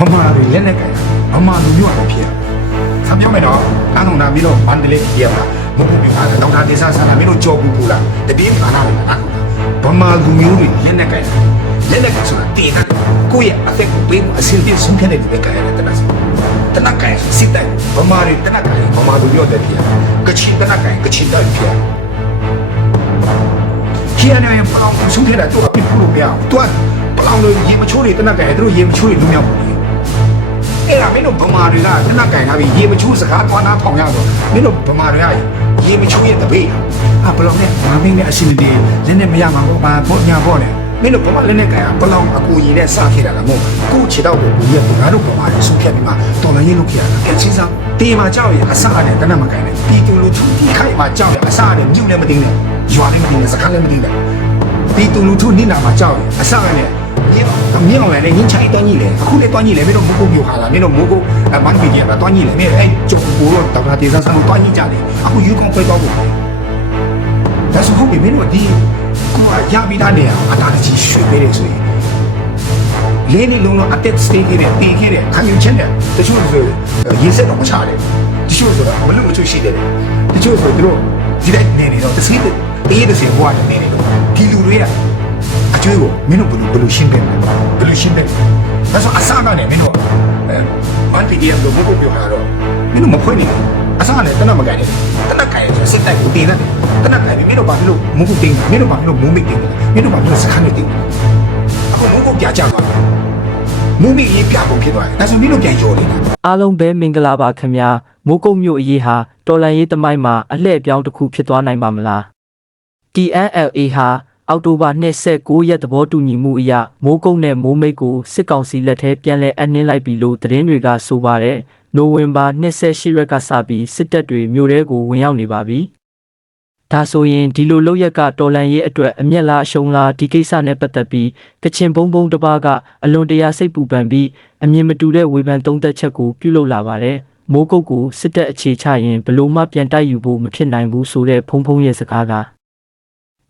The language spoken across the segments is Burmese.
ဗမာတွေလက်နဲ့ကန်ဗမာလူမျိုးအဖြစ်ဆမ်းပြောမယ်နော်အားလုံးလာပြီးတော့မန္တလေးပြည်မှာမဟုတ်ဘူးပြောတာတော့ဒါဒေသဆန္ဒမင်းတို့ကြော်ဘူးဘူးလားတပင်းခါလာတယ်နော်ဗမာလူမျိုးတွေလက်နဲ့ကန်လက်နဲ့ကန်ဆိုတာတည်တယ်ကိုယ့်ရဲ့အသက်ကိုပေးမှုအစင်းပြဆုံးဖြတ်တဲ့ဒီပဲကန်ရတယ်တနတ်တနတ်ကန်စစ်တယ်ဗမာတွေတနတ်ကန်ဗမာလူမျိုးတဲ့ဖြစ်ကချင်တနတ်ကန်ကချင်တဲ့ဖြစ်ခီးရနေပလောင်ဆုံးဖြတ်တာတော့ပြဖို့လို့မရဘူးသူကပလောင်တွေရေမချိုးတွေတနတ်ကန်သူတို့ရေမချိုးတွေလူမျိုးဘူး အဲ့ဒါမင်းတို့ဗမာတွေကတနတ်ကန်လာပြီးရေမချိုးစကားသွားနာထောင်ရတော့မင်းတို့ဗမာတွေကရေမချိုးရဲ့တပိတ်ဟာဘလောင်နဲ့ငါမင်းနဲ့အစီအမတည်းလက်နဲ့မရမှာပေါ့ဘာပေါ့ညာပေါ့နဲ့မင်းတို့ဗမာလက်နဲ့ကန်ဘလောင်အကူကြီးနဲ့စခဲ့တာလားမဟုတ်ကိုခြေတော့ကိုကြီးကငါတို့ဗမာတွေဆုံးဖြတ်ပြီးမှတော်လည်းရလို့ခရတာကဲချင်းစားတေးမှာကြောက်ရအစနဲ့တနတ်မကန်နဲ့ပြည်သူလူထုဒီခိုက်မှာကြောက်ရအစနဲ့မြုပ်လည်းမသိနဲ့ရွာလည်းမသိနဲ့စကားလည်းမသိနဲ့ပြည်သူလူထုနေနာမှာကြောက်ရအစနဲ့ မြောင်လည်းညင်ချိုင်တောင်းကြီးလေအခုလည်းတောင်းကြီးလေမင်းတို့မဟုတ်ဘူးဟာလားမင်းတို့မဟုတ်ဘူးအမန်ပီဒီယာတောင်းကြီးလေမင်းအဲ့ကြုံကိုတော့တော်တာတေးစားဆန်းတောင်းကြီးကြတယ်အခုယူကောင်ပဲတော့ဘူးဒါဆိုဟုတ်ပြီမင်းတို့ဒီကိုရပြီးသားနေရအတားကြီးရွှေပေးတယ်ဆိုရင်လေးနေလုံးလုံးအတက်စတေးခဲ့တဲ့ပေးခဲ့တဲ့ခံယူချက်နဲ့တချို့ဆိုရေးစက်တော့မချတယ်တချို့ဆိုတာမလို့မချို့ရှိတယ်တချို့ဆိုသူတို့ဒီတိုင်းနေနေတော့တစ်စီးအေးတစ်စီးဘွားနေနေတော့ဒီလူတွေကအ ကျွေးကိုမင်းတို့ဘယ်လိုဘယ်လိုရှင်းပေးလဲဘယ်လိုရှင်းပေးလဲဒါဆိုအစားကနေမင်းတို့အဲမန်ပီဒီယမ်တို့ဘုတ်ပြောတာတော့မင်းတို့မဖွင့်နေဘူးအစားနဲ့တနတ်မကန်နေတနတ်ကန်ဆိုစစ်တိုက်ကိုတင်တယ်တနတ်ကန်မင်းတို့ဘာလို့မဟုတ်တင်မင်းတို့ဘာလို့မုံမိတ်တင်မင်းတို့ဘာလို့စခန်းနေတင်အခုမုံကိုပြကြသွားမုံမိရေးပြဖို့ဖြစ်သွားတယ်ဒါဆိုမင်းတို့ပြန်ရောနေတာအားလုံးပဲမင်္ဂလာပါခင်ဗျာမိုးကုတ်မြို့အရေးဟာတော်လန်ရေးတမိုင်းမှာအလှည့်အပြောင်းတစ်ခုဖြစ်သွားနိုင်ပါမလား TNLA ဟာ အောက်တိုဘာ29ရက်သဘောတူညီမှုအရမိုးကုတ်နဲ့မိုးမိတ်ကိုစစ်ကောင်စီလက်ထဲပြန်လည်အနှင်းလိုက်ပြီလို့သတင်းတွေကဆိုပါတယ်နိုဝင်ဘာ28ရက်ကစပြီးစစ်တပ်တွေမြို့ထဲကိုဝင်ရောက်နေပါပြီဒါဆိုရင်ဒီလိုလောက်ရက်ကတော်လန်ရေးအတွက်အမျက်လားအရှုံးလားဒီကိစ္စနဲ့ပတ်သက်ပြီးကချင်ဘုံဘုံတစ်ပါးကအလွန်တရာစိတ်ပူပန်ပြီးအမြင်မတူတဲ့ဝေဖန်သုံးသက်ချက်ကိုပြုလုပ်လာပါတယ်။မိုးကုတ်ကိုစစ်တပ်အခြေချရင်ဘလို့မှပြန်တိုက်ယူဖို့မဖြစ်နိုင်ဘူးဆိုတဲ့ဖုံဖုံရဲ့စကားက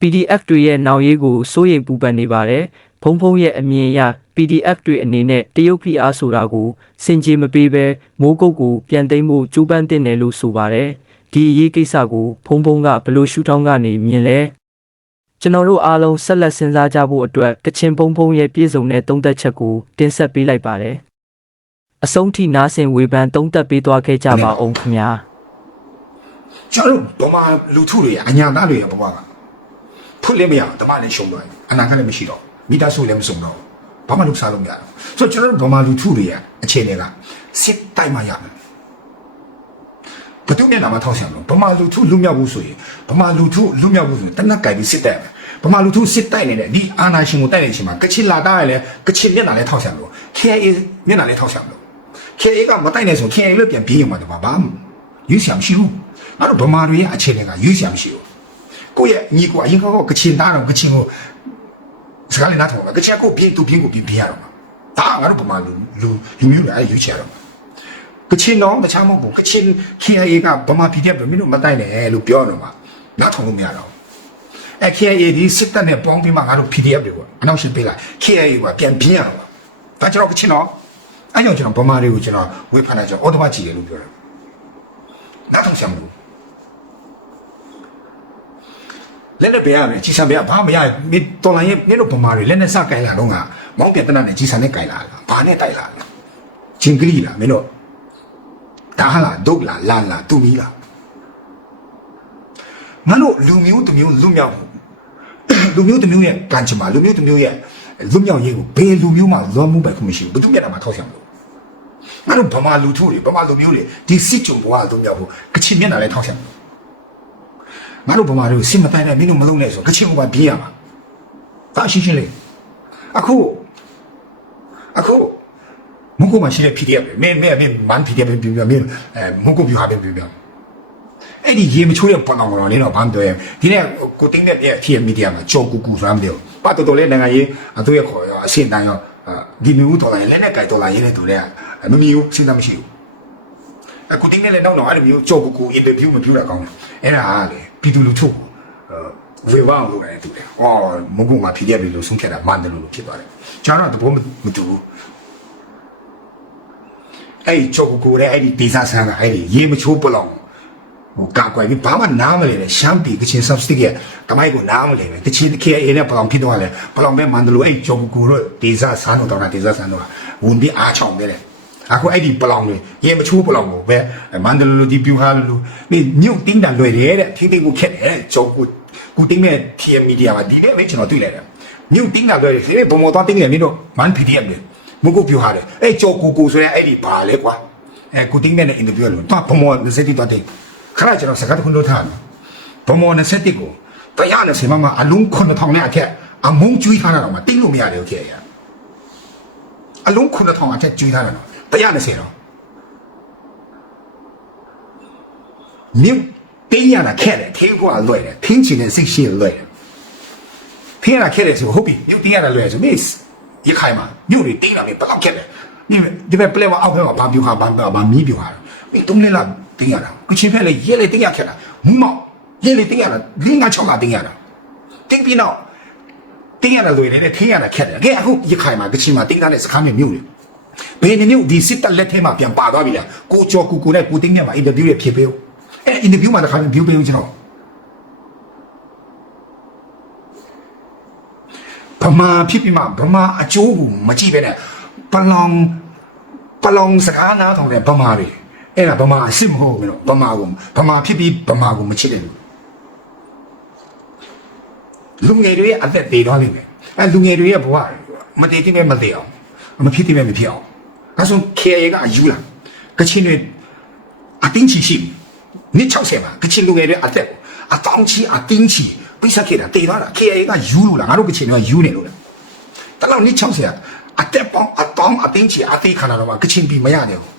PDF တွေရဲ့နောက်ရေးကိုစိုးရိမ်ပူပန်နေပါတယ်။ဖုံဖုံရဲ့အမြင်အရ PDF တွေအနေနဲ့တရုတ်ဖိအားဆိုတာကိုစင်ကြေမပေးဘဲမိုးကုတ်ကိုပြန်သိမ်းဖို့ကြိုးပမ်းတင်တယ်လို့ဆိုပါတယ်။ဒီအရေးကိစ္စကိုဖုံဖုံကဘလို့ရှုထောင်းကနေမြင်လဲ။ကျွန်တော်တို့အားလုံးဆက်လက်စဉ်းစားကြဖို့အတွက်ကချင်ဖုံဖုံရဲ့ပြည်စုံတဲ့သုံးသက်ချက်ကိုတင်ဆက်ပေးလိုက်ပါတယ်။အဆုံးထိနားဆင်ဝေဖန်သုံးသက်ပေးသွားခဲ့ကြပါအောင်ခင်ဗျာ။ကျွန်တော်ဗမာလူထုတွေအညာသားတွေဘဝက ဖွင့်လည်းမရဓမ္မလည်းရှုံးတော့အနာကလည်းမရှိတော့မိသားစုလည်းမစုံတော့ဘာမှလုပ်စားလို့မရတော့ဆိုတော့ကျွန်တော်တို့ဗမာလူထုတွေရဲ့အခြေအနေကစစ်တိုက်မှရမယ်ဘယ်သူနဲ့နာမထောက်ဆံလို့ဗမာလူထုလူမြောက်ဘူးဆိုရင်ဗမာလူထုလူမြောက်ဘူးဆိုရင်တနက်ကင်ပြီးစစ်တိုက်မယ်ဗမာလူထုစစ်တိုက်နေတဲ့ဒီအာနာရှင်ကိုတိုက်နေချိန်မှာကချင်လာတားရလဲကချင်မျက်နှာလဲထောက်ဆံလို့ KA မျက်နှာလဲထောက်ဆံလို့ KA ကမတိုက်နေဆို KA လည်းပြန်ပြေးရမှာတပါဘာမှယူဆရာမရှိဘူးငါတို့ဗမာတွေရဲ့အခြေအနေကယူဆရာမရှိဘူး ကိုယ့်ရဲ့ညီကိုအရင်ကတော့ကချင်သားတော့ကချင်ကိုစကားလည်းနားထောင်ပါကချင်ကိုပြင်းသူပြင်းကိုပြင်းပြရတော့မှာဒါငါတို့ဗမာလူလူလူမျိုးတွေအဲယူချရတော့မှာကချင်တော့တခြားမဟုတ်ဘူးကချင် KA ကဗမာပြည်တဲ့မင်းတို့မတိုက်နဲ့လို့ပြောတော့မှာနားထောင်လို့မရတော့ဘူးအဲ KA ဒီစစ်တပ်နဲ့ပေါင်းပြီးမှငါတို့ PDF တွေကအနောက်ရှင်းပေးလိုက် KA ကပြန်ပြင်းရတော့မှာဒါကျွန်တော်ကချင်တော့အဲကြောင့်ကျွန်တော်ဗမာတွေကိုကျွန်တော်ဝေဖန်တာကျွန်တော်အော်တမကြည့်တယ်လို့ပြောတယ်နားထောင်ဆံမလို့ လက်နဲ့ဘယ်ရမလဲကြီးစံဘယ်ကဘာမရမင်းတော်လိုင်းရဲ့မင်းတို့ဗမာတွေလက်နဲ့စကင်လာတော့ငါမောင်းပြန်တနတ်နဲ့ကြီးစံနဲ့ကင်လာလားဘာနဲ့တိုက်လာလဲဂျင်ဂလီလားမင်းတို့ဒါဟာလားဒုတ်လားလာလားတူမီလားငါတို့လူမျိုးတစ်မျိုးလူမြောက်လူမျိုးတစ်မျိုးရဲ့ကံချင်ပါလူမျိုးတစ်မျိုးရဲ့လူမြောက်ရေးကိုဘယ်လူမျိုးမှလွန်မှုပဲခုမရှိဘူးဘယ်သူမျက်နှာမှာထောက်ဆံမလို့ငါတို့ဗမာလူထုတွေဗမာလူမျိုးတွေဒီစစ်ကြုံဘဝလူမြောက်ဖို့ကချင်မျက်နှာလဲထောက်ဆံမလို့ ငါတို့ဗမာတို့စစ်မတိုင်နဲ့မင်းတို့မလုံးနဲ့ဆိုကချင်ကဘာပြေးရမှာဒါရှင်းရှင်းလေးအခုအခုမုန်းကိုမရှိတဲ့ PDF ပဲမင်းမင်းမင်းမန် PDF ပဲပြောပြောမင်းအဲမုန်းကိုပြောဟာပဲပြောပြောအဲ့ဒီရေမချိုးတဲ့ပုံအောင်တော့လေတော့ဘာမှပြောရင်ဒီနေ့ကိုတင်းတဲ့ရဲ့ TM media မှာကြော်ကူကူဆိုမ်းပြောပတ်တော်တော်လေးနိုင်ငံရေးအတူရခေါ်ရအရှင်းတန်ရောဒီမျိုးတော်လိုက်လက်နဲ့ကြိုက်တော်လာရင်းနဲ့တူတဲ့မမီဘူးစဉ်းစားမရှိဘူးအခုတင်းနဲ့လည်းနောက်တော့အဲ့လိုမျိုးကြောက်ကူကူအင်တာဗျူးမပြုတာကောင်းတယ်အဲ့ဒါကလေ ပြည်သူလူထုကိုအဲဝေဝအောင်လုပ်ရတယ်တူတယ်ဟောမုံကုံမှာဖြစ်ရပြီလို့ဆုံးဖြတ်တာမှန်တယ်လို့ဖြစ်သွားတယ်ကျွန်တော်တော့သဘောမတူဘူးအဲ့ဒီကြောက်ကိုတဲ့အဲ့ဒီဒေသဆန်းကအဲ့ဒီရေမချိုးပလောင်ဟိုကာကွယ်ပြီးဘာမှနားမလဲလေရှမ်းပြည်ကချင် substick ရဲ့တမိုက်ကိုနားမလဲပဲတချင် KA နဲ့ပလောင်ဖြစ်သွားလဲပလောင်ပဲမန္တလို့အဲ့ကြောက်ကိုတို့ဒေသဆန်းတို့တော့ဒေသဆန်းတို့ကဝန်ပြီးအားချောင်းတယ်လေ အခုအဲ့ဒီပလောင်တွေရေမချိုးပလောင်ကိုပဲမန္တလူဒီပြူဟာလူနေမြုပ်တင်းတန်လွယ်တယ်တဲ့ထိသိမှုခက်တယ်ကြောက်ကိုကူတင်းမဲ့ TM media မှာဒီနေ့ပဲကျွန်တော်တွေ့လိုက်တယ်မြုပ်တင်းတန်လွယ်တယ်ဒီဘုံမောတော့တင်းတယ်မင်းတို့ man PDF လေမကိုပြူဟာတယ်အဲ့ကြောက်ကိုကိုဆိုရင်အဲ့ဒီဘာလဲကွာအဲကူတင်းမဲ့နဲ့ interview လို့တော့ဘုံမောစတိတော့တိခဏကျွန်တော်စကားတစ်ခုလို့ထားတယ်ဘုံမော21ကိုတရားနဲ့ဆင်မမအလုံး9000နဲ့အထက်အမုံကျွေးထားတာတော့မတင်းလို့မရတယ်ဟုတ်ကဲ့ရအလုံး9000အထက်ကျွေးထားတာတော့ တရားနဲ့ဆင်တော့မြုပ်တင်းရတာခက်တယ်သေးကွာလွယ်တယ်ထင်းချင်တဲ့စိတ်ရှိလွယ်တယ်ဖင်းရတာခက်တယ်ဆိုဟုတ်ပြီမြုပ်တင်းရတာလွယ်ဆို miss ရခိုင်မှာမြုပ်တွေတင်းတာပဲဘယ်လောက်ခက်တယ်ဒီဒီဘက်ပလဲဝအောက်ဘက်ကဘာပြူဟာဘာဘာမီးပြူဟာမင်းတုံးလေးလာတင်းရတာကချင်ဖက်လေရဲလေတင်းရခက်တာမူမောက်ရဲလေတင်းရတာလင်းငါချောင်းလာတင်းရတာတင်းပြီးတော့တင်းရတာလွယ်တယ်ထင်းရတာခက်တယ်အကဲအခုရခိုင်မှာကချင်မှာတင်းထားတဲ့စကားမျိုးမြုပ်တယ် ဘယ်နှမျိုးဒီစစ်တပ်လက်ထဲမှာပြန်ပါသွားပြီလားကိုကျော်ကူကူနဲ့ကိုတင်းမြတ်မှာအင်တာဗျူးရဖြစ်ပေးဦးအဲအင်တာဗျူးမှာတစ်ခါဗျူးပေးဦးကျွန်တော်ဗမာဖြစ်ပြီးမှဗမာအကျိုးကိုမကြည့်ပဲနဲ့ပလောင်ပလောင်စကားနားထောင်တဲ့ဗမာတွေအဲ့ဒါဗမာအစ်စ်မဟုတ်ဘူးလို့ဗမာကိုဗမာဖြစ်ပြီးဗမာကိုမချစ်တယ်လို့လူငယ်တွေရဲ့အသက်သေးသွားလိမ့်မယ်အဲလူငယ်တွေရဲ့ဘဝမတည်တည်မဲ့မတည်အောင် မဖြစ်တည်မဲ့မဖြစ်အောင်အဲဆို KA ကအယူလာကချင်တွေအတင်းချီရှိနှစ်60မှာကချင်လူငယ်တွေအသက်အတောင်းချီအတင်းချီပိတ်ဆက်ခဲ့တာတည်သွားတာ KA ကယူလို့လားငါတို့ကချင်တွေကယူနေလို့လားတလောက်နှစ်60အသက်ပေါင်းအတောင်းအတင်းချီအသေးခန္ဓာတော့မှကချင်ပြည်မရနိုင်ဘူး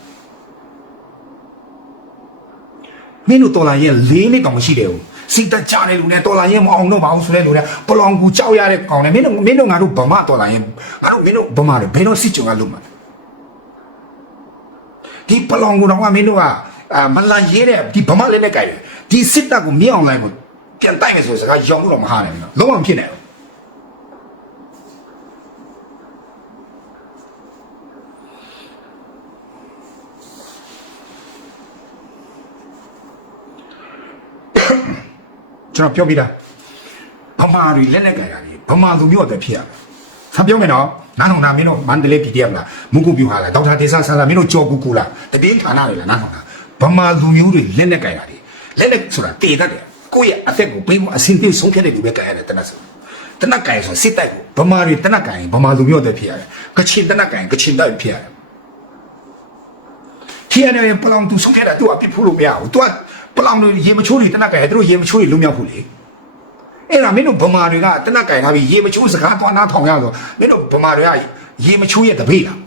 မင်းတို့တော်လာရဲ့လေးနှစ်တောင်မရှိတယ်ဘူး စိတ်တကြတဲ့လူနဲ့တော်လာရဲ့မအောင်တော့ပါဘူးဆိုတဲ့လူနဲ့ပလောင်ကူကြောက်ရတဲ့ကောင်နဲ့မင်းတို့မင်းတို့ငါတို့ဗမာတော်လာရဲ့ငါတို့မင်းတို့ဗမာတွေဘယ်တော့စစ်ကြုံကလို့မှာဒီပလောင်ကူတော့ကမင်းတို့ကအာမလာရဲတဲ့ဒီဗမာလေးနဲ့ကြိုက်တယ်ဒီစစ်တပ်ကိုမြင်အောင်လိုက်ကိုပြန်တိုက်မယ်ဆိုစကားရောင်လို့တော့မဟာနိုင်ဘူးလုံးဝမဖြစ်နိုင်ဘူး ကျွန်တော်ပြောပြတာဗမာတွေလက်လက်ကြတာကြီးဗမာလူမျိုးအသက်ဖြစ်ရမယ်။ဆက်ပြောမယ်နော်။နားထောင်တာမင်းတို့မန္တလေး PDF လားမုကုပြူဟာလားဒေါက်တာဒေဆာဆာလားမင်းတို့ကြော်ကူကူလားတပင်းဌာနတွေလားနားထောင်တာဗမာလူမျိုးတွေလက်လက်ကြတာကြီးလက်လက်ဆိုတာတေတတ်တယ်ကိုယ့်ရဲ့အသက်ကိုဘယ်မှာအစင်ပြေဆုံးဖြတ်တဲ့လူပဲကြရတယ်တနတ်ဆိုတနတ်ကြိုင်ဆိုစစ်တိုက်ကိုဗမာတွေတနတ်ကြိုင်ဗမာလူမျိုးအသက်ဖြစ်ရတယ်ကချင်တနတ်ကြိုင်ကချင်တိုက်ဖြစ်ရတယ်ခီရနေပလောင်သူဆုံးခဲ့တာသူအပြစ်ဖို့လို့မရဘူးသူကပ လောင်တွေရေမချိုးတွေတနက်ကင်သူတို့ရေမချိုးတွေလုံးမြောက်ဖို့လေအဲ့ဒါမင်းတို့ဗမာတွေကတနက်ကင်ထားပြီးရေမချိုးစကားသွားနာထောင်ရဆိုမင်းတို့ဗမာတွေကရေမချိုးရဲ့တပိတ်လား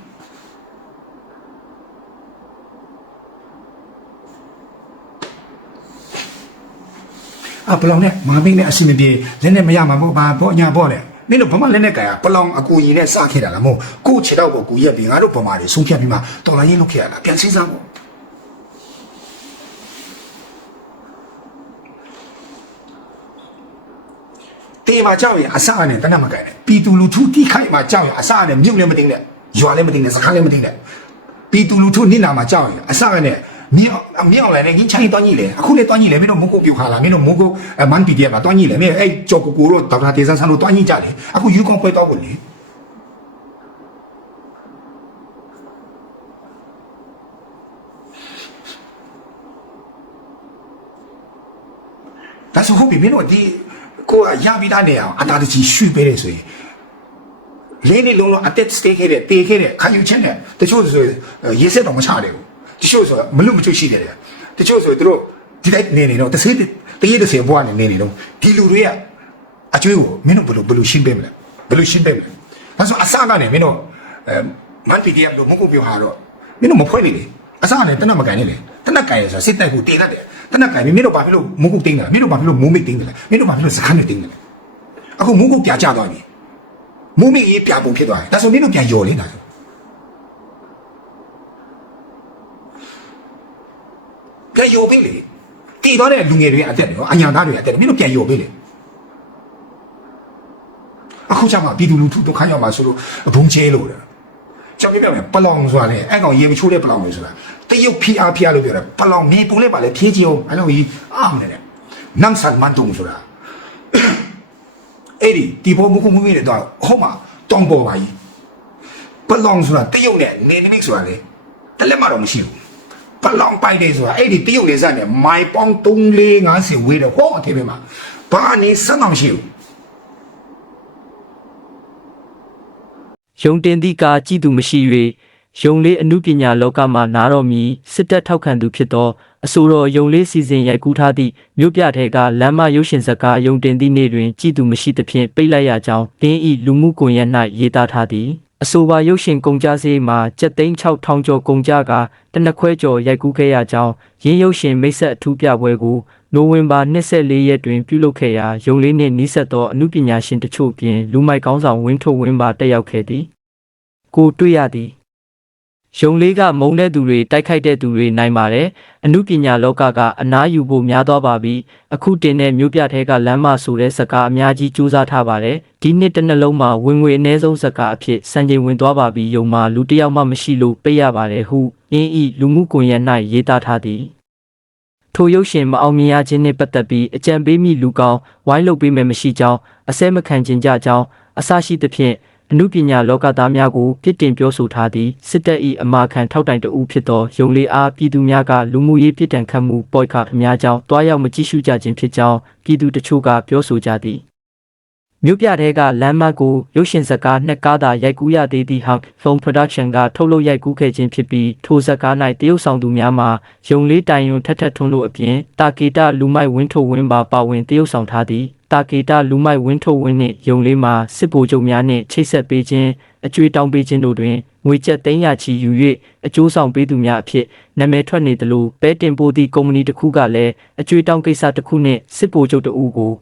အပလောင်နဲ့မာမင်းနဲ့အစင်မပြေလက်နဲ့မရမှာပေါ့ဘာပေါ့ညာပေါ့လေမင်းတို့ဗမာလက်နဲ့ကင်ကပလောင်အကူကြီးနဲ့စခဲ့တာလားမဟုတ်ကို့ခြေတော့ကိုကူရက်ပြီးငါတို့ဗမာတွေဆုံးဖြတ်ပြီးမှတော်လိုင်းရင်လုပ်ခဲ့ရတာပြန်စဉ်းစားပေါ့ တေးမှာကြောက်ရင်အစနဲ့တနတ်မကိုင်နဲ့ပီတူလူထုတိခိုက်မှာကြောက်ရင်အစနဲ့မြုပ်လည်းမသိနဲ့ရွာလည်းမသိနဲ့စကားလည်းမသိနဲ့ပီတူလူထုနစ်နာမှာကြောက်ရင်အစနဲ့မြောင်မြောင်လည်းနဲ့ငင်းချိုင်းတောင်းကြီးလေအခုလည်းတောင်းကြီးလေမင်းတို့မုန်းကိုပြူခါလာမင်းတို့မုန်းကိုမန်ပီဒီမှာတောင်းကြီးလေမင်းအဲ့ကြော်ကိုကိုတို့ဒေါက်တာတေဆန်းဆန်းတို့တောင်းကြီးကြလေအခုယူကောင်ပွဲတော့ဘူးလေဒါဆိုဟုတ်ပြီမင်းတို့ဒီ ကိုကရပြီးသားနေအောင်အတားတကြီးရွှေ့ပေးတယ်ဆိုရင်လေးလေးလုံးလုံးအသက်စတေးခဲ့တဲ့တေးခဲ့တဲ့ခံယူချက်နဲ့တချို့ဆိုရေစက်တော့မချတယ်ဘူးတချို့ဆိုမလွတ်မချွတ်ရှိတယ်တချို့ဆိုသူတို့ဒီတိုင်းနေနေတော့တစ်စေးတရေတစ်စေးဘွားနေနေနေတော့ဒီလူတွေကအကျွေးကိုမင်းတို့ဘယ်လိုဘယ်လိုရှင်းပေးမလဲဘယ်လိုရှင်းပေးမလဲဒါဆိုအစကနေမင်းတို့အဲမန်ပီဒီအပ်လို့မဟုတ်ပြောဟာတော့မင်းတို့မဖွဲ့နေလေအစကနေတနတ်မကန်နေလေတနတ်ကန်ရဆိုစစ်တိုက်ကိုတေတတ်တယ် တနတ်ကန်မင်းတို့ဘာဖြစ်လို့မဟုတ်တင်းတယ်မင်းတို့ဘာဖြစ်လို့မိုးမိတ်တင်းတယ်မင်းတို့ဘာဖြစ်လို့စခန်းနေတင်းတယ်အခုမိုးကုတ်ပြကြသွားပြီမိုးမိတ်ရေးပြပုံဖြစ်သွားတယ်ဒါဆိုမင်းတို့ပြန်ယော်လေဒါဆိုပြန်ယော်ပြီလေတည်သွားတဲ့လူငယ်တွေအသက်တွေရောအညာသားတွေအသက်တွေမင်းတို့ပြန်ယော်ပြီလေအခုကျမှပြည်သူလူထုဒုက္ခရောက်မှာဆိုလို့ဘုံကျဲလို့လေကျ ကျွန်တော်ပြောမယ်ပလောင်ဆိုတာလေအဲ့ကောင်ရေမချိုးတဲ့ပလောင်လေဆိုတာတရုတ်ဖီအားဖီအားလို့ပြောတယ်ပလောင်မြေပုံလေးပါလေဖြည်းချင်းအောင်အဲ့လိုကြီးအားမနေနဲ့နမ်ဆန်မန်တုံဆိုတာအဲ့ဒီဒီဘောမခုမမေးတဲ့တော့ဟောမှာတောင်ပေါ်ပါကြီးပလောင်ဆိုတာတရုတ်နဲ့နေနိမိတ်ဆိုတာလေတလက်မတော့မရှိဘူးပလောင်ပိုက်တယ်ဆိုတာအဲ့ဒီတရုတ်လေစနဲ့မိုင်ပေါင်း3 4 50ဝေးတယ်ဟောအထေပဲမှာဘာနေစမ်းအောင်ရှိဘူး ယုံတင်သည့်ကာကြည်သူမရှိ၍ယုံလေးအမှုပညာလောကမှာနားတော်မီစစ်တပ်ထောက်ခံသူဖြစ်သောအဆိုတော်ယုံလေးစီစဉ်ရိုက်ကူးထားသည့်မြို့ပြထဲကလမ်းမရုပ်ရှင်ဇာတ်ကားယုံတင်သည့်နေ့တွင်ကြည်သူမရှိသဖြင့်ပိတ်လိုက်ရကြောင်းတင်းဤလူမှုကွန်ရက်၌ရေးသားထားသည်အဆိုပါရုပ်ရှင်ကုန်ကြစည်မှာကျပ်သိန်း6000ကျော်ကုန်ကြကတနက်ခွဲကျော်ရိုက်ကူးခဲ့ရကြောင်းရင်းရုပ်ရှင်မိတ်ဆက်အထူးပြပွဲကို နိုဝင်ဘာ24ရက်တွင်ပြုလုပ်ခဲ့ရာယုံလေးနှင့်နီးစပ်သောအမှုပညာရှင်တချို့ပြင်လူမိုက်ကောင်းဆောင်ဝင်းထုတ်ဝင်းပါတက်ရောက်ခဲ့သည်ကိုတွေ့ရသည်ယုံလေးကမုံတဲ့သူတွေတိုက်ခိုက်တဲ့သူတွေနိုင်ပါတယ်အမှုပညာလောကကအနားယူဖို့များသွားပါပြီအခုတင်တဲ့မြို့ပြထဲကလမ်းမဆိုတဲ့စကားအများကြီးစူးစမ်းထားပါတယ်ဒီနှစ်တစ်နှလုံးမှာဝင်ငွေအနည်းဆုံးစကားအဖြစ်စံချိန်ဝင်သွားပါပြီယုံမှာလူတစ်ယောက်မှမရှိလို့ပေးရပါတယ်ဟုအင်းဤလူမှုကွန်ရက်၌ရေးသားထားသည် ထိုရုပ်ရှင်မအောင်မြင်ရခြင်းနှင့်ပတ်သက်ပြီးအကြံပေးမိလူကောင်းဝိုင်းလုပ်ပေးမယ်မရှိကြောင်းအစဲမခံခြင်းကြကြောင်းအစရှိသဖြင့်အမှုပညာလောကသားများကိုပြစ်တင်ပြောဆိုထားသည့်စစ်တပ်၏အမာခံထောက်တိုင်တဦးဖြစ်သောယုံလေးအားပြည်သူများကလူမှုရေးပြစ်ဒဏ်ခတ်မှုပေါ်ခအများကြောင့်တွားရောက်မကြည့်ရှုကြခြင်းဖြစ်ကြောင်းပြည်သူတချို့ကပြောဆိုကြသည် မြို့ပြထဲကလမ်းမကိုရုပ်ရှင်ဇာတ်ကားနှစ်ကားသာရိုက်ကူးရသေးသည့်ဟောက် Film Production ကထုတ်လုပ်ရိုက်ကူးခဲ့ခြင်းဖြစ်ပြီးထိုဇာတ်ကား၌တရုတ်ဆောင်သူများမှာယုံလေးတိုင်ယွန်ထက်ထက်ထွန်းတို့အပြင်တာကေတလူမိုက်ဝင်းထုတ်ဝင်းပါပါဝင်တရုတ်ဆောင်ထားသည်တာကေတလူမိုက်ဝင်းထုတ်ဝင်းနှင့်ယုံလေးမှာစစ်ဗိုလ်ချုပ်များနှင့်ချိတ်ဆက်ပေးခြင်းအကျွေးတောင်းပေးခြင်းတို့တွင်ငွေကျပ်300ချီယူ၍အကျိုးဆောင်ပေးသူများအဖြစ်နာမည်ထွက်နေသလိုပဲတင်ပို့သည့်ကုမ္ပဏီတစ်ခုကလည်းအကျွေးတောင်းကိစ္စတစ်ခုနှင့်စစ်ဗိုလ်ချုပ်တအူကို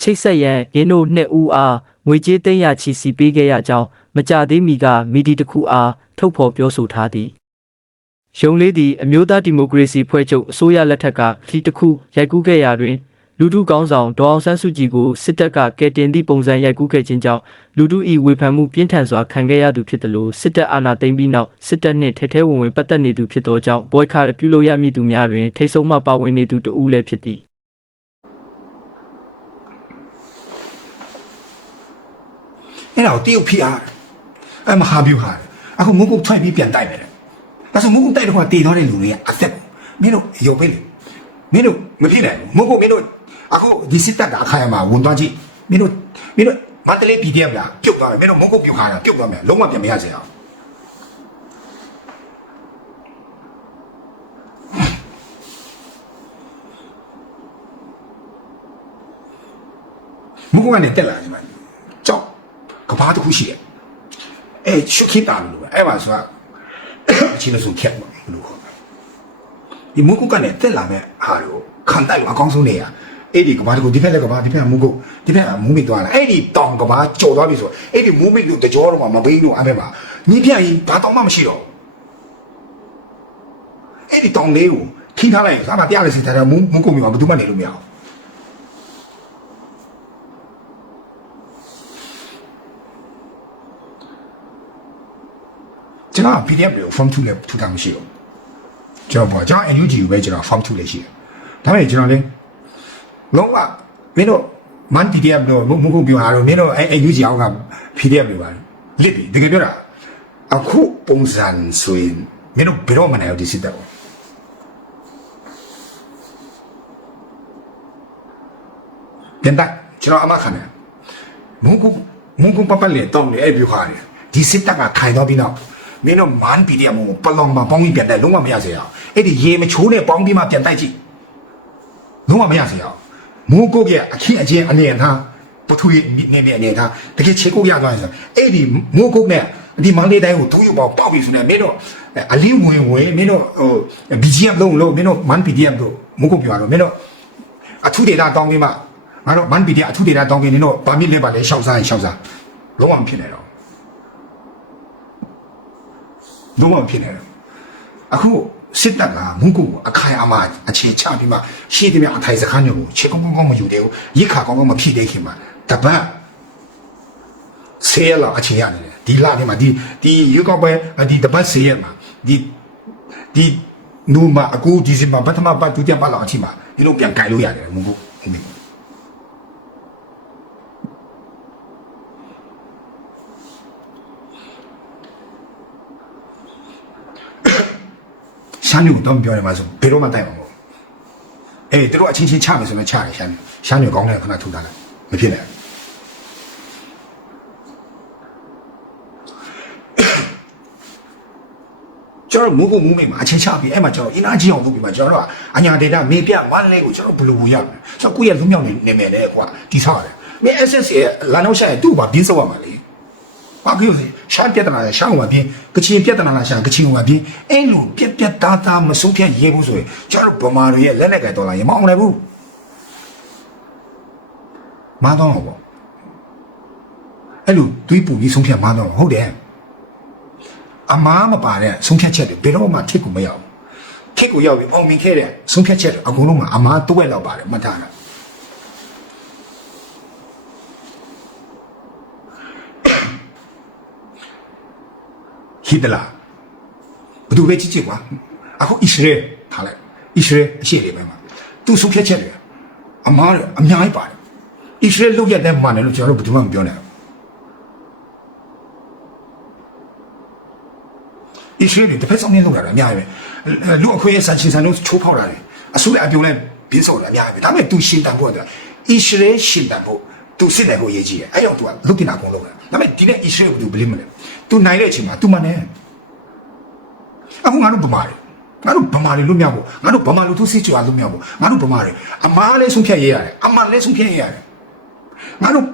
ချိတ်ဆက်ရန်ရင်းတို့နှစ်ဦးအားငွေကြေးသိန်းရချီစီပေးခဲ့ရကြောင်းမကြသေးမီကမီဒီတစ်ခုအားထုတ်ဖော်ပြောဆိုထားသည်။ရုံလေးသည်အမျိုးသားဒီမိုကရေစီဖွဲ့ချုပ်အစိုးရလက်ထက်ကဖီတစ်ခုရိုက်ကူးခဲ့ရာတွင်လူထုကောင်းဆောင်ဒေါအောင်ဆန်းစုကြည်ကိုစစ်တပ်ကကယ်တင်သည့်ပုံစံရိုက်ကူးခဲ့ခြင်းကြောင့်လူထု၏ဝေဖန်မှုပြင်းထန်စွာခံခဲ့ရသူဖြစ်တယ်လို့စစ်တပ်အာဏာသိမ်းပြီးနောက်စစ်တပ်နှင့်ထဲထဲဝင်ဝင်ပတ်သက်နေသူဖြစ်သောကြောင့်ဘွိုက်ခါပြုလုပ်ရမည့်သူများတွင်ထိတ်ဆုံးမှပါဝင်နေသူတဦးလည်းဖြစ်သည် အဲ့ဒါကိုတရုတ်ဖိအားအဲ့မဟာဗျူဟာအခုမုတ်ကုတ်ထွက်ပြီးပြန်တိုက်မယ်ဒါဆိုမုတ်ကုတ်တိုက်တော့တည်သွားတဲ့လူတွေကအသက်မင်းတို့ရုပ်ပဲလေမင်းတို့မဖြစ်နိုင်ဘူးမုတ်ကုတ်မင်းတို့အခုဒီစစ်တပ်ကအခါရမှာဝန်သွားကြည့်မင်းတို့မင်းတို့မန္တလေး PDF လားပြုတ်သွားမယ်မင်းတို့မုတ်ကုတ်ပြုတ်ခါတာပြုတ်သွားမယ်လုံးဝပြန်မရစေအောင်မုတ်ကုတ်ကနေတက်လာတယ်မှာကြောက်က ဘာတစ်ခုရှိတယ်အဲရှုခိတာလို့ပဲအဲ့မှာဆိုတာအချင်းဆုံးခက်ပါလို့ခေါ်တယ်ဒီမုတ်ကုတ်ကနေတက်လာမဲ့ဟာကိုခံတိုက်လို့အကောင်းဆုံးနေရအဲ့ဒီကဘာတကူဒီဖက်လက်ကဘာဒီဖက်ကမုတ်ကုတ်ဒီဖက်ကမူးမိသွားလာအဲ့ဒီတောင်ကဘာကြော်သွားပြီဆိုအဲ့ဒီမူးမိလို့တကြောတော့မှမဘိန်းလို့အဲ့ဘက်မှာညီပြကြီးဘာတောင်မှမရှိတော့အဲ့ဒီတောင်လေးကိုထိထားလိုက်စားမပြရစီထားတယ်မူးမုတ်ကုတ်မျိုးကဘယ်သူမှနေလို့မရအောင် ကျွန်တော် PDF တွေကို form 2နဲ့ထူထောင်မရှိဘူးကျွန်တော်ပေါ့ကျွန်တော် NUG ကိုပဲကျွန်တော် form 2လေးရှိတယ်ဒါပေမဲ့ကျွန်တော်လည်းလုံးဝမင်းတို့ man PDF တို့မဟုတ်ဘူးပြောတာတော့မင်းတို့အဲ NUG အောင်က PDF တွေပါလစ်ပြီတကယ်ပြောတာအခုပုံစံဆိုရင်မင်းတို့ဘယ်တော့မှမနိုင်ဘူးဒီစစ်တပ်ကိုပြန်တိုက်ကျွန်တော်အမခံတယ်မဟုတ်ဘူးမဟုတ်ဘူးပပလေတောင်းလေအဲ့ပြောခါတယ်ဒီစစ်တပ်ကခိုင်တော့ပြီးနောက် မင်းတို့ man PDF ကိုပလောင်မှာပေါင်းပြီးပြန်တိုက်လုံးဝမရစေရအောင်အဲ့ဒီရေမချိုးနဲ့ပေါင်းပြီးမှပြန်တိုက်ကြည့်လုံးဝမရစေရအောင်မိုးကုတ်ရဲ့အခင်းအကျင်းအနေထားပထဝီနေနေအနေထားတကယ်ချေကုတ်ရသွားရင်ဆိုအဲ့ဒီမိုးကုတ်နဲ့ဒီမန္တလေးတိုင်းကိုသူ့ရုပ်ပေါပေါက်ပြီဆိုနေမင်းတို့အလင်းဝင်ဝင်မင်းတို့ဟို BGM လုံးလုံးမင်းတို့ man PDF တို့မိုးကုတ်ပြောတော့မင်းတို့အထူးဒေတာတောင်းပြီးမှငါတို့ man PDF အထူးဒေတာတောင်းပြီးနင်တို့ဗာမစ်လေးပါလေရှောက်စားရင်ရှောက်စားလုံးဝမဖြစ်နိုင်တော့ လုံးဝမဖြစ်နိုင်တော့အခုစစ်တပ်ကမုန်းကိုအခိုင်အမာအခြေချပြီးမှရှေ့တည်းအထိုင်စခန်းမျိုးကိုချေကောင်းကောင်းကောင်းမယူသေးဘူးရိခါကောင်းကောင်းမဖြည့်သေးခင်မှာတပတ်ဆေးရလောက်အခြေရနေတယ်ဒီလထဲမှာဒီဒီရွေးကောက်ပွဲဒီတပတ်စီရက်မှာဒီဒီနူမှာအခုဒီစင်မှာပထမပတ်ဒုတိယပတ်လောက်အချိန်မှာဒီလိုပြန်ကြိုင်လို့ရတယ်မဟုတ်ဘူးဟုတ်ပြီရှ မ်းမျိုးတော့ပြောရမှာဆိုဘယ်တော့မှတိုက်မှာမဟုတ်ဘူးအေးတို့အချင်းချင်းချမယ်ဆိုရင်ချတယ်ရှမ်းမျိုးရှမ်းမျိုးကောင်းတယ်ခဏထုတ်ထားလိုက်မဖြစ်နဲ့ကျွန်တော်မူကိုမူမိမှာအချင်းချပြီးအဲ့မှာကျွန်တော်အင်အားကြီးအောင်လုပ်ပြီးမှကျွန်တော်တို့ကအညာဒေတာမေပြမန်းလေးကိုကျွန်တော်ဘယ်လိုဝင်ရမလဲဆိုတော့ကိုယ့်ရဲ့လူမြောက်နေနေမယ်လေကွာဒီဆောက်ရတယ်မင်း SS ရဲ့လမ်းတော့ရှာရင်သူ့ဘာပြင်းစောက်ရမှာလေ ဘာဖြစ်လို့လဲရှာပြတ်တနာလဲရှာအောင်ပါပြင်းကချင်ပြတ်တနာလားရှာကချင်အောင်ပါပြင်းအဲ့လိုပြက်ပြက်သားသားမဆုံးဖြတ်ရဲဘူးဆိုရင်ကျွန်တော်ဗမာတွေရဲ့လက်နဲ့ကဲတော်လာရင်မအောင်နိုင်ဘူးမတော့ဘောအဲ့လိုတွေးပူပြီးဆုံးဖြတ်မတော့ဟုတ်တယ်အမားမပါတဲ့ဆုံးဖြတ်ချက်တွေဘယ်တော့မှထိတ်ကိုမရောက်ဘူးထိတ်ကိုရောက်ပြီးအောင်မြင်ခဲ့တဲ့ဆုံးဖြတ်ချက်တွေအကုန်လုံးမှာအမားတွဲလောက်ပါတယ်မှတ်ထားတာ ဟိတလာဘယ်သူပဲကြည့်ကြည့်ကွာအခုဣသရေလထားလိုက်ဣသရေလအရှိတွေပဲမှာသူဆုံးဖြတ်ချက်တွေအမားတွေအများကြီးပါတယ်ဣသရေလလုပ်ရတဲ့မှန်တယ်လို့ကျွန်တော်တို့ဘယ်သူမှမပြောနိုင်ဘူးအစ္စရေးတွေတစ်ဖက်ဆောင်နေလောက်တာအများကြီးပဲလူအခွင့်အရေးဆန်ချင်ဆန်လို့ချိုးဖောက်တာလေအစိုးရအပြုံးလဲပြင်းစော်တာအများကြီးပဲဒါပေမဲ့ तू ရှင်းတန်ဖို့အတွက်အစ္စရေးရှင်းတန်ဖို့ तू စစ်တယ်ဖို့ရေးကြည့်တယ်အဲ့တော့ तू ကလုတ်တင်တာအကုန်လုံးပဲဒါပေမဲ့ဒီနေ့အစ္စရေးကို तू ဘယ်လိမလဲ तू နိုင်တဲ့အချိန်မှာ तू မနဲ့အခုငါတို့ဗမာတွေငါတို့ဗမာတွေလွတ်မြောက်ဖို့ငါတို့ဗမာလူထုစစ်ကြွားလွတ်မြောက်ဖို့ငါတို့ဗမာတွေအမားလေးဆုံးဖြတ်ရေးရတယ်အမားလေးဆုံးဖြတ်ရေးရတယ်ငါတို့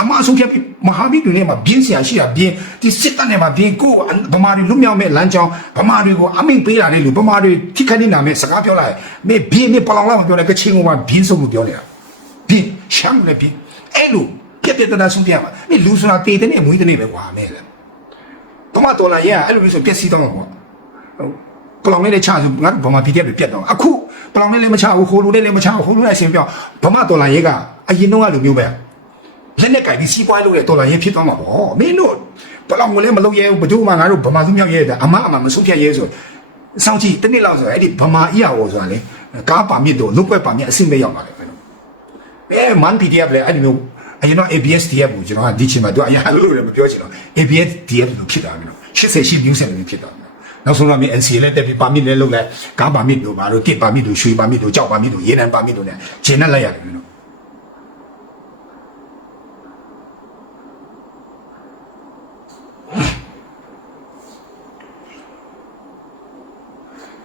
အမားဆုံးဖြတ်ပြီးမဟာမိတ်တွေနဲ့မှာပြင်းစရာရှိတာပြင်းဒီစစ်တပ်နဲ့မှာပြင်းကိုယ်ဗမာတွေလွတ်မြောက်မဲ့လမ်းကြောင်းဗမာတွေကိုအမိန်ပေးတာလေလူဗမာတွေထိခိုက်နေတာမဲ့စကားပြောလိုက်မေဘင်းမေပလောင်လာမပြောနဲ့ကချင်းကမှာဘင်းဆုံးလို့ပြောနေတာဘင်းရှမ်းလည်းဘင်း အဲ့လိုပြက်ပြက်တတဆုံးဖြတ်ပါမေလူဆိုတာတေတဲ့နဲ့မွေးတဲ့နဲ့ပဲကွာမဲလေဗမာတော်လာရဲ့အဲ့လိုမျိုးဆိုပြက်စီးတော့မှာပေါ့ပလောင်လေးလည်းချဆိုငါဗမာပြည်တဲ့ပြက်တော့အခုပလောင်လေးလည်းမချဘူးဟိုလိုလေးလည်းမချဘူးဟိုလိုလည်းအရှင်ပြောဗမာဒေါ်လာရဲကအရင်တော့ကလိုမျိုးပဲလက်နဲ့ကြိုက်ပြီးစီးပွားလို့တဲ့ဒေါ်လာရဲဖြစ်သွားမှာပေါ့မင်းတို့ပလောင်ကလည်းမလုပ်ရဲဘူးဘယ်သူမှငါတို့ဗမာသူမြောက်ရဲတဲ့အမအမမဆုံးဖြတ်ရဲဆိုစောင့်ကြည့်တစ်နှစ်လောက်ဆိုအဲ့ဒီဗမာအရာဟောဆိုတာလေကားပါမြစ်တို့လုတ်ွက်ပါမြစ်အဆင့်ပဲရောက်လာတယ်ခင်ဗျ အဲမန် PDF လေအဲ့ဒီမျိုးအရင်တော့ ABS DF ကိုကျွန်တော်ကဒီချိန်မှာသူအရင်လို့လည်းမပြောချင်တော့ ABS DF လို့ဖြစ်တာမျိုး80ရှိ news တွေဖြစ်တာမျိုးနောက်ဆုံးတော့မြေ NC လည်းတက်ပြီးပါမစ်လည်းလုပ်လိုက်ကားပါမစ်တို့ဘာလို့တစ်ပါမစ်တို့ရွှေပါမစ်တို့ကြောက်ပါမစ်တို့ရေနံပါမစ်တို့ ਨੇ ဂျင်းနဲ့လိုက်ရတယ်နော်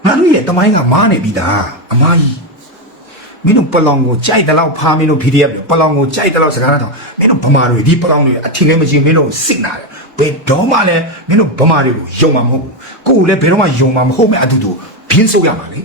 ငါတို့ရဲ့တမိုင်းကမားနေပြီသားအမကြီး မင်းတို့ပလောင်ကိုကြိုက်တယ်လို့ဖာမင်းတို့ PDF တွေပလောင်ကိုကြိုက်တယ်လို့စကားတော့မင်းတို့ဗမာတွေဒီပလောင်တွေအထင်လည်းမရှိမင်းတို့စစ်နာတယ်ဘယ်တော့မှလည်းမင်းတို့ဗမာတွေကိုယုံမှာမဟုတ်ဘူးကိုယ်လည်းဘယ်တော့မှယုံမှာမဟုတ်မဲ့အတူတူပြင်းစိုးရမှာလေ